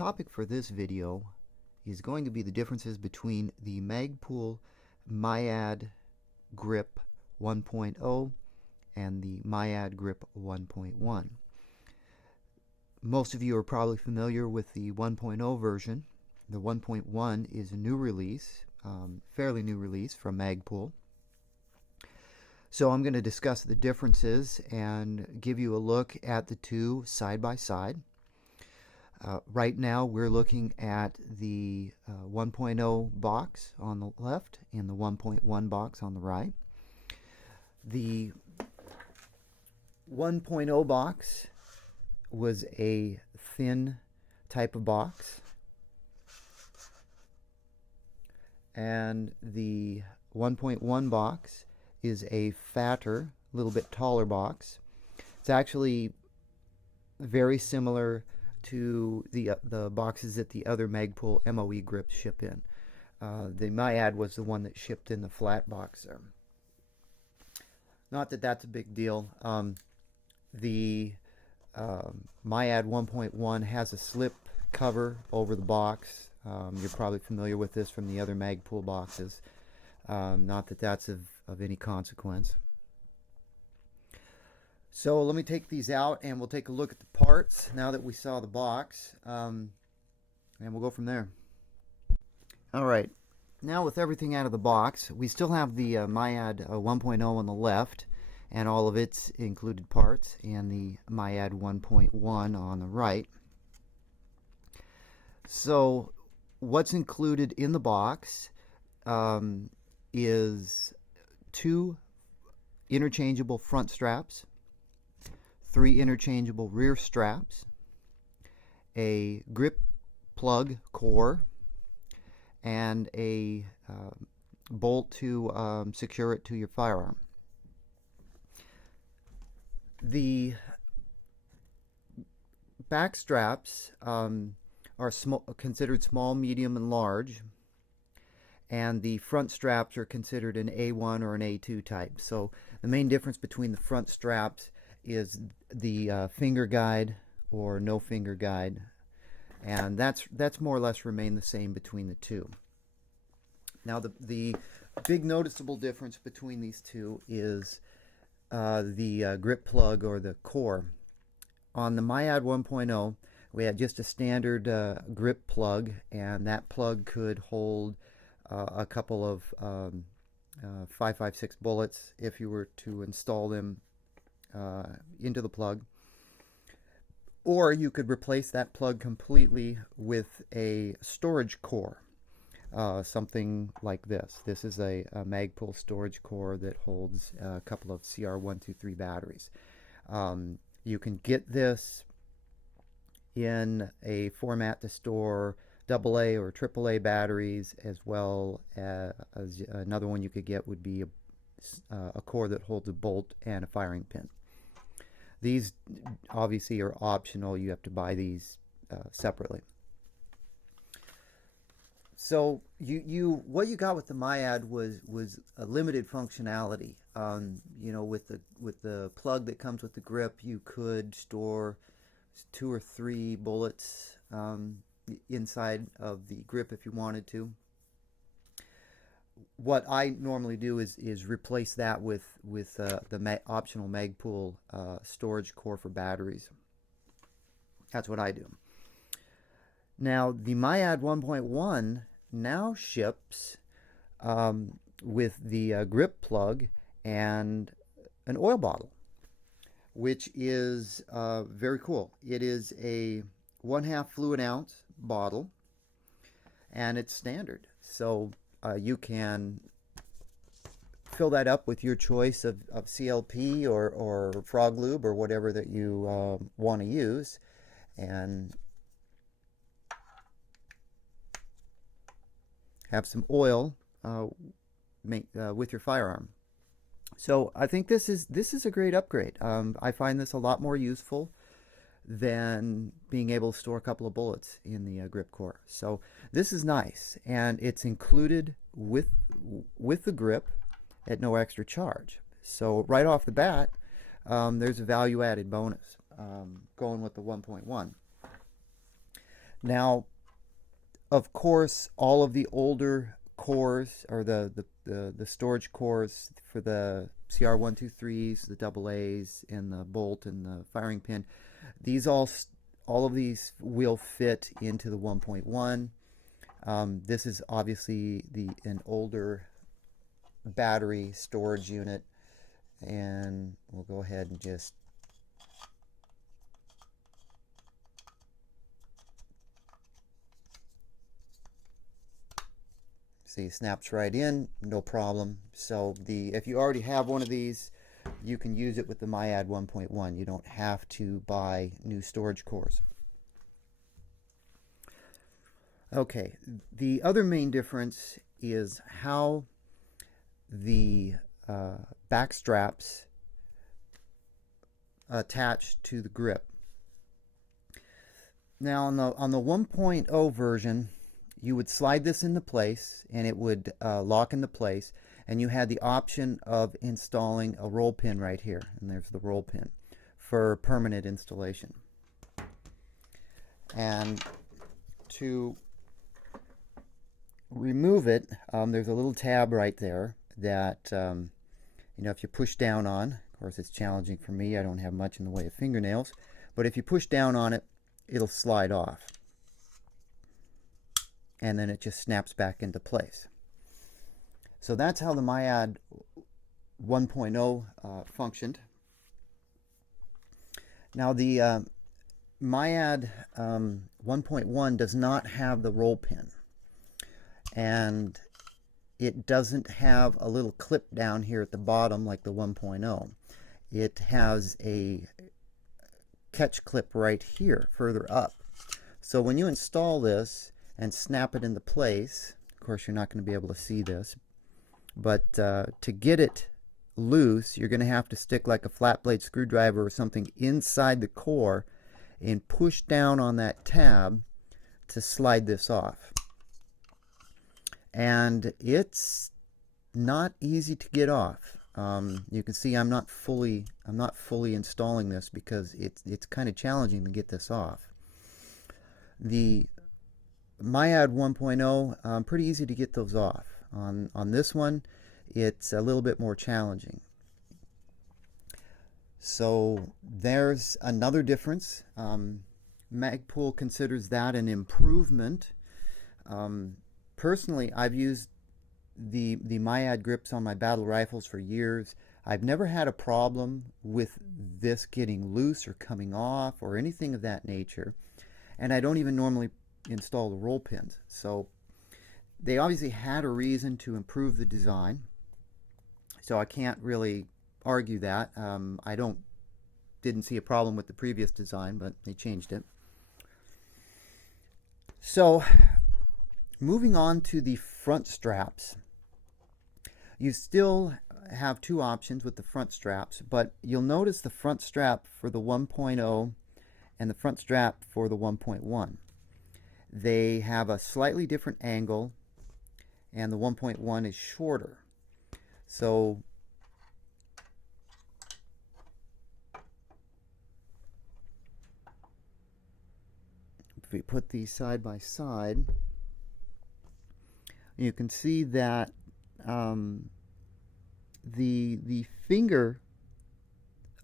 topic for this video is going to be the differences between the Magpul MIAD grip 1.0 and the MIAD grip 1.1. Most of you are probably familiar with the 1.0 version. The 1.1 is a new release, fairly new release from Magpul. So I'm going to discuss the differences and give you a look at the two side by side. Right now we're looking at the 1.0 box on the left and the 1.1 box on the right. The 1.0 box was a thin type of box, and the 1.1 box is a fatter, a little bit taller box. It's actually very similar to the boxes that the other Magpul MOE grips ship in. The MIAD was the one that shipped in the flat box there. Not that that's a big deal. The MIAD 1.1 has a slip cover over the box. You're probably familiar with this from the other Magpul boxes. Not that that's of any consequence. So let me take these out and we'll take a look at the parts now that we saw the box, and we'll go from there. Alright, now with everything out of the box, we still have the MIAD 1.0 on the left and all of its included parts, and the MIAD 1.1 on the right. So what's included in the box is 2 interchangeable front straps, 3 interchangeable rear straps, a grip plug core, and a bolt to secure it to your firearm. The back straps are considered small, medium, and large, and the front straps are considered an A1 or an A2 type. So the main difference between the front straps is the finger guide or no finger guide, and that's more or less remained the same between the two. Now the big noticeable difference between these two is the grip plug or the core. On the MIAD 1.0 we had just a standard grip plug, and that plug could hold a couple of 5.56 bullets if you were to install them into the plug, or you could replace that plug completely with a storage core, something like this. This is a Magpul storage core that holds a couple of CR123 batteries. You can get this in a format to store AA or AAA batteries, as well as another one you could get would be a core that holds a bolt and a firing pin. These obviously are optional. You have to buy these separately. So what you got with the MIAD was a limited functionality. You know, with the plug that comes with the grip, you could store 2 or 3 bullets inside of the grip if you wanted to. What I normally do is replace that with the optional Magpul storage core for batteries. That's what I do. Now the MIAD 1.1 now ships with the grip plug and an oil bottle, which is very cool. It is a 1/2 fluid ounce bottle, and it's standard. So you can fill that up with your choice of CLP or frog lube or whatever that you want to use, and have some oil with your firearm. So I think this is a great upgrade. I find this a lot more useful than being able to store a couple of bullets in the grip core. So this is nice, and it's included with the grip at no extra charge. So right off the bat, there's a value-added bonus going with the 1.1. Now, of course, all of the older cores, or the storage cores for the CR123s, the AA's, and the bolt and the firing pin, these all of these will fit into the 1.1. This is obviously an older battery storage unit, and we'll go ahead and just see, snaps right in, no problem. So if you already have one of these, you can use it with the MIAD 1.1. You don't have to buy new storage cores. Okay, the other main difference is how the back straps attach to the grip. Now on the 1.0 version, you would slide this into place and it would lock into place, and you had the option of installing a roll pin right here, and there's the roll pin for permanent installation. And to remove it, there's a little tab right there that if you push down on, of course it's challenging for me, I don't have much in the way of fingernails, but if you push down on it, it'll slide off, and then it just snaps back into place. So that's how the MIAD 1.0 functioned. Now the MIAD 1.1 does not have the roll pin, and it doesn't have a little clip down here at the bottom like the 1.0. It has a catch clip right here further up. So when you install this and snap it into place, of course you're not going to be able to see this, but to get it loose, you're going to have to stick like a flat blade screwdriver or something inside the core and push down on that tab to slide this off. And it's not easy to get off. You can see I'm not fully installing this because it's kind of challenging to get this off. The MIAD 1.0, pretty easy to get those off. On this one, it's a little bit more challenging. So there's another difference. Magpul considers that an improvement. Personally, I've used the MIAD grips on my battle rifles for years. I've never had a problem with this getting loose or coming off or anything of that nature, and I don't even normally install the roll pins. So they obviously had a reason to improve the design, so I can't really argue that. I didn't see a problem with the previous design, but they changed it. So moving on to the front straps, you still have two options with the front straps, but you'll notice the front strap for the 1.0 and the front strap for the 1.1. They have a slightly different angle, and the 1.1 is shorter. So if we put these side by side, you can see that the finger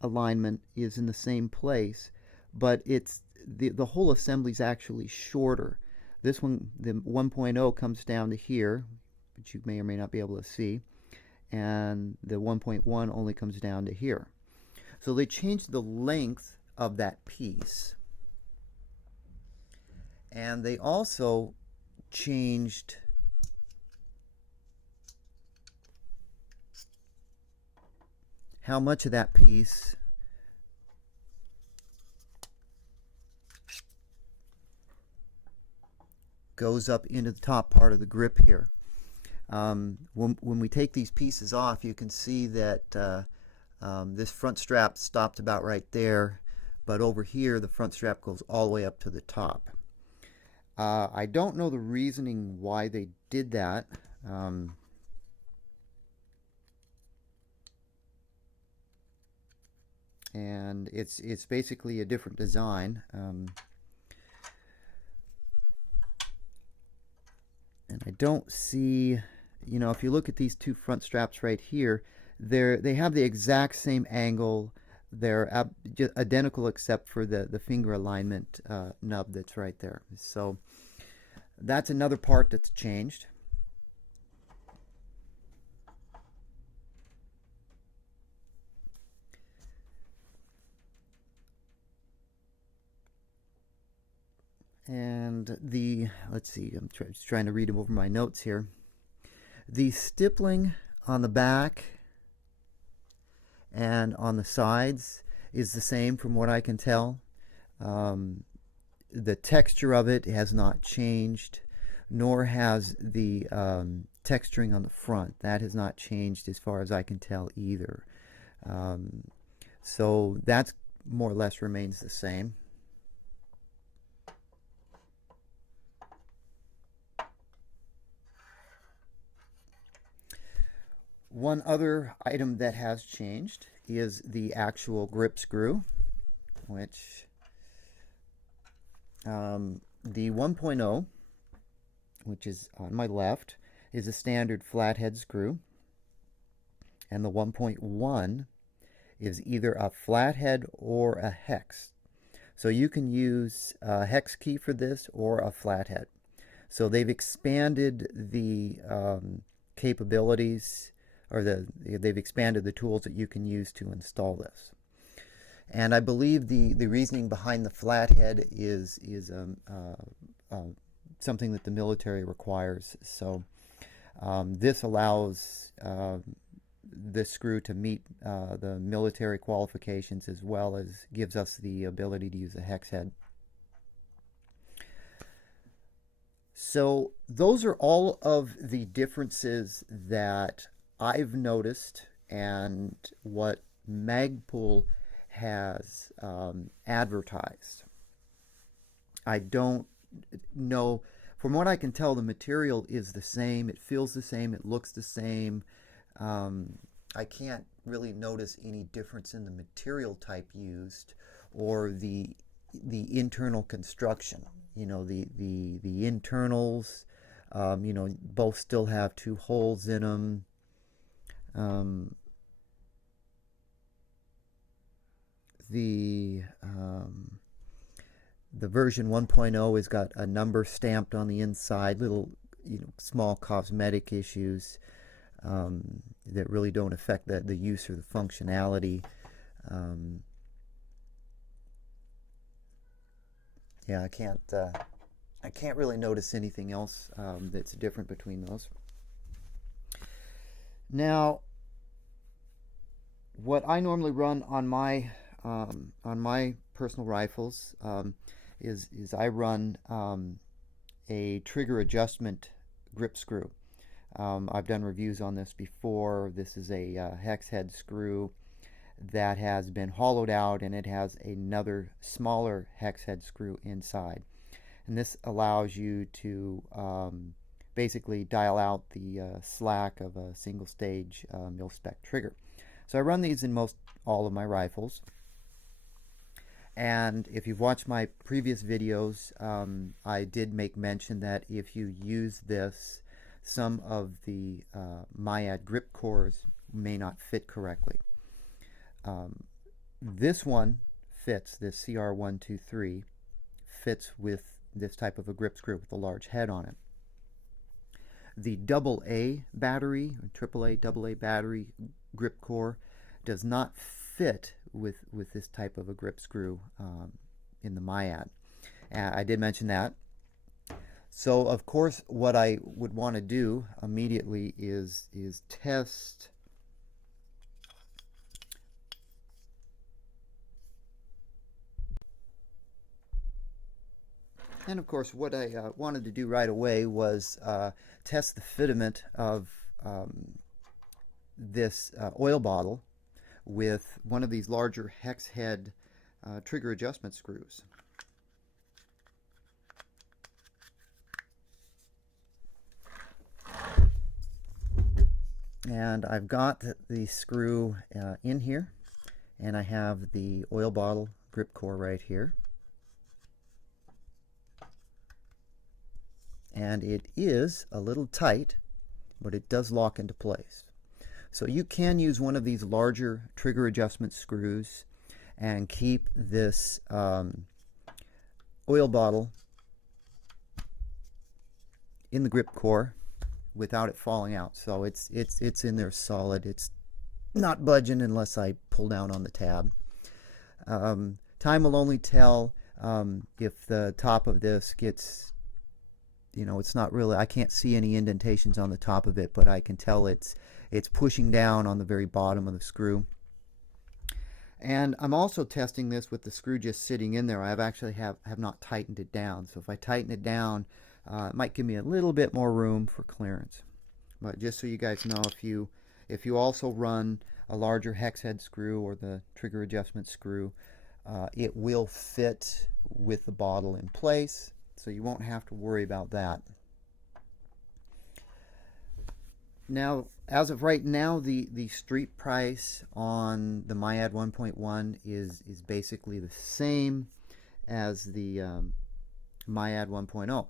alignment is in the same place, but it's the whole assembly is actually shorter. This one, the 1.0, comes down to here, which you may or may not be able to see, and the 1.1 only comes down to here. So they changed the length of that piece, and they also changed how much of that piece goes up into the top part of the grip here. When we take these pieces off, you can see that this front strap stopped about right there, but over here the front strap goes all the way up to the top. I don't know the reasoning why they did that. And it's basically a different design. And I don't see, you know, if you look at these two front straps right here, they have the exact same angle. They're identical except for the finger alignment nub that's right there. So that's another part that's changed. And let's see, I'm just trying to read over my notes here. The stippling on the back and on the sides is the same from what I can tell. The texture of it has not changed, nor has the texturing on the front. That has not changed as far as I can tell either. So that's more or less remains the same. One other item that has changed is the actual grip screw, which the 1.0, which is on my left, is a standard flathead screw, and the 1.1 is either a flathead or a hex. So you can use a hex key for this or a flathead. So they've expanded the capabilities, or they've expanded the tools that you can use to install this. And I believe the reasoning behind the flathead is something that the military requires. So this allows this screw to meet the military qualifications, as well as gives us the ability to use a hex head. So those are all of the differences that I've noticed and what Magpul has advertised. I don't know, from what I can tell, the material is the same, it feels the same, it looks the same. I can't really notice any difference in the material type used or the internal construction. You know, the internals, you know, both still have 2 holes in them. The version 1.0 has got a number stamped on the inside, little, you know, small cosmetic issues that really don't affect the use or the functionality. Yeah, I can't really notice anything else that's different between those. Now, what I normally run on my personal rifles is I run a trigger adjustment grip screw. I've done reviews on this before. This is a hex head screw that has been hollowed out, and it has another smaller hex head screw inside. And this allows you to basically dial out the slack of a single stage mil-spec trigger. So I run these in most all of my rifles. And if you've watched my previous videos, I did make mention that if you use this, some of the MIAD grip cores may not fit correctly. This one fits, this CR123 fits with this type of a grip screw with a large head on it. The AA battery, or AAA, AA battery grip core does not fit with this type of a grip screw in the MIAD. I did mention that. So of course what I would want to do immediately is test And of course, what I wanted to do right away was test the fitment of this oil bottle with one of these larger hex head trigger adjustment screws. And I've got the screw in here, and I have the oil bottle grip core right here. and it is a little tight, but it does lock into place. So you can use one of these larger trigger adjustment screws and keep this oil bottle in the grip core without it falling out. So it's in there solid. It's not budging unless I pull down on the tab. Time will only tell if the top of this gets, it's not really, I can't see any indentations on the top of it, but I can tell it's pushing down on the very bottom of the screw. And I'm also testing this with the screw just sitting in there. I've actually have not tightened it down. So if I tighten it down, it might give me a little bit more room for clearance. But just so you guys know, if you also run a larger hex head screw or the trigger adjustment screw, it will fit with the bottle in place, so you won't have to worry about that. Now, as of right now, the street price on the MIAD 1.1 is basically the same as the MIAD 1.0.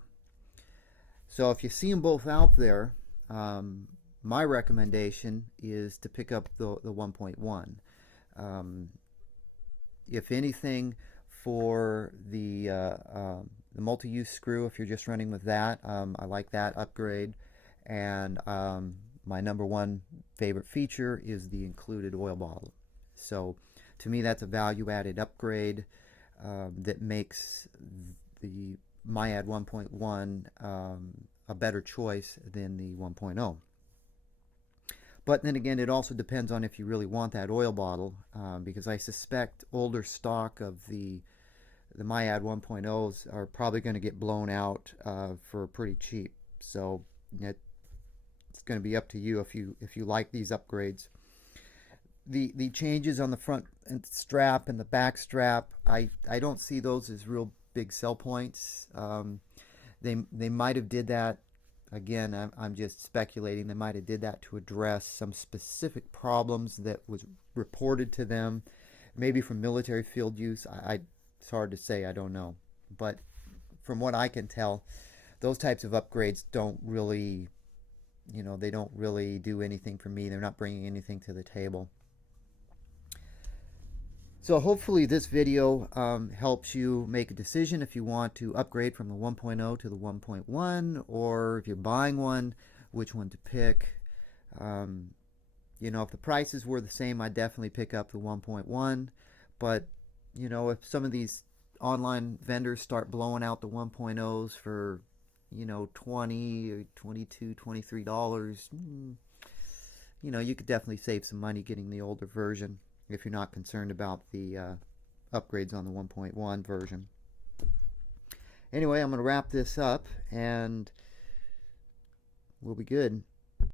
So if you see them both out there, my recommendation is to pick up the 1.1. If anything, for the multi-use screw, if you're just running with that, I like that upgrade. And my number one favorite feature is the included oil bottle. So to me, that's a value-added upgrade that makes the MIAD 1.1 a better choice than the 1.0. But then again, it also depends on if you really want that oil bottle, because I suspect older stock of the MIAD 1.0s are probably going to get blown out for pretty cheap. So it's going to be up to you if you like these upgrades. The changes on the front strap and the back strap, I don't see those as real big sell points. They might have did that. Again, I'm just speculating. They might have did that to address some specific problems that was reported to them, maybe from military field use. It's hard to say. I don't know. But from what I can tell, those types of upgrades don't really, they don't really do anything for me. They're not bringing anything to the table. So hopefully this video helps you make a decision if you want to upgrade from the 1.0 to the 1.1, or if you're buying one, which one to pick. If the prices were the same, I'd definitely pick up the 1.1. But, if some of these online vendors start blowing out the 1.0s for, $20 or $22, $23, you could definitely save some money getting the older version, if you're not concerned about the upgrades on the 1.1 version. Anyway, I'm going to wrap this up and we'll be good.